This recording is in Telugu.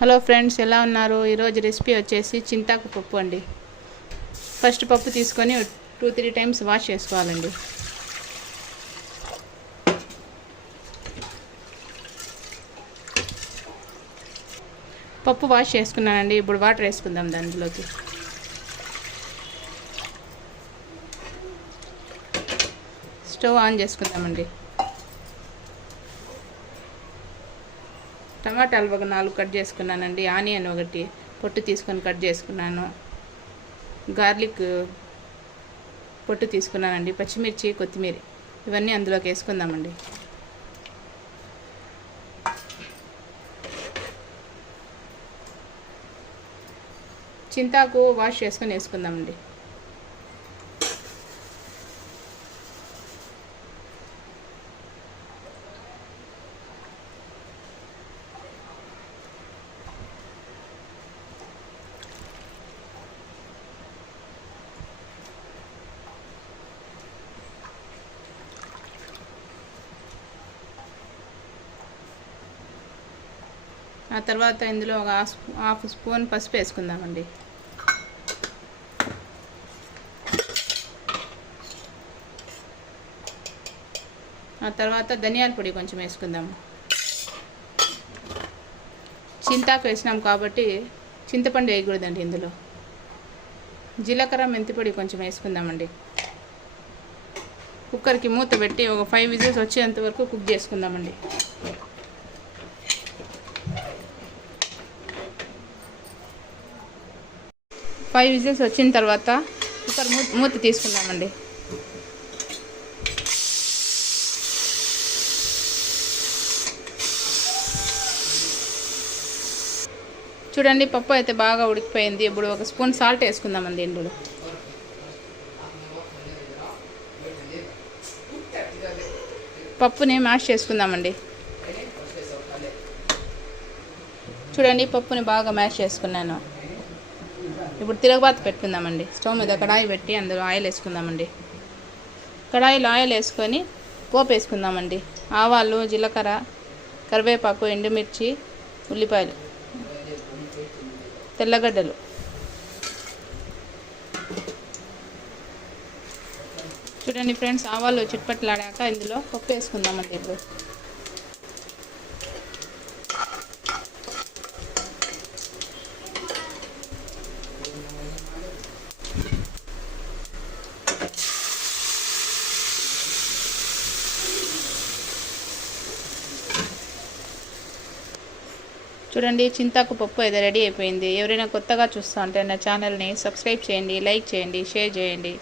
హలో ఫ్రెండ్స్ ఎలా ఉన్నారు? ఈరోజు రెసిపీ వచ్చేసి చింతాకు పప్పు అండి. ఫస్ట్ పప్పు తీసుకొని టూ త్రీ టైమ్స్ వాష్ చేసుకోవాలండి. పప్పు వాష్ చేసుకున్నానండి. ఇప్పుడు వాటర్ వేసుకుందాం దాంట్లోకి. స్టవ్ ఆన్ చేసుకుందామండి. టమాటాలు ఒక నాలుగు కట్ చేసుకున్నానండి ఆనియన్ ఒకటి పొట్టు తీసుకొని కట్ చేసుకున్నాను. గార్లిక్ పొట్టు తీసుకున్నానండి పచ్చిమిర్చి కొత్తిమీర ఇవన్నీ అందులోకి వేసుకుందామండి. చింతాకు వాష్ చేసుకొని వేసుకుందామండి. ఆ తర్వాత ఇందులో ఒక హాఫ్ హాఫ్ స్పూన్ పసుపు వేసుకుందామండి. ఆ తర్వాత ధనియాల పొడి కొంచెం వేసుకుందాము చింతాకు వేసినాం కాబట్టి చింతపండు వేయకూడదండి ఇందులో. జీలకర్ర మెంతి పొడి కొంచెం వేసుకుందామండి. కుక్కర్కి మూత పెట్టి ఒక ఫైవ్ విజిల్స్ వచ్చేంత వరకు కుక్ చేసుకుందామండి. ఫైవ్ విజిల్స్ వచ్చిన తర్వాత కుక్కర్ మూత మూత తీసుకుందామండి. చూడండి పప్పు అయితే బాగా ఉడికిపోయింది. ఇప్పుడు ఒక స్పూన్ సాల్ట్ వేసుకుందామండి ఇందులో. పప్పుని మ్యాష్ చేసుకుందామండి. చూడండి పప్పుని బాగా మ్యాష్ చేసుకున్నాను. ఇప్పుడు తిరగబాత పెట్టుకుందామండి. స్టవ్ మీద కడాయి పెట్టి అందులో ఆయిల్ వేసుకుందామండి. కడాయిలో ఆయిల్ వేసుకొని పోపు వేసుకుందామండి. ఆవాలు జీలకర్ర కరివేపాకు ఎండుమిర్చి ఉల్లిపాయలు తెల్లగడ్డలు. చూడండి ఫ్రెండ్స్ ఆవాలు చిట్పట్లాడాక ఇందులో పప్పు వేసుకుందామండి ఇప్పుడు. చూడండి చింతాకు పప్పు అయితే రెడీ అయిపోయింది. ఎవరైనా కొత్తగా చూస్తూ ఉంటే నా ఛానల్ని సబ్స్క్రైబ్ చేయండి లైక్ చేయండి షేర్ చేయండి.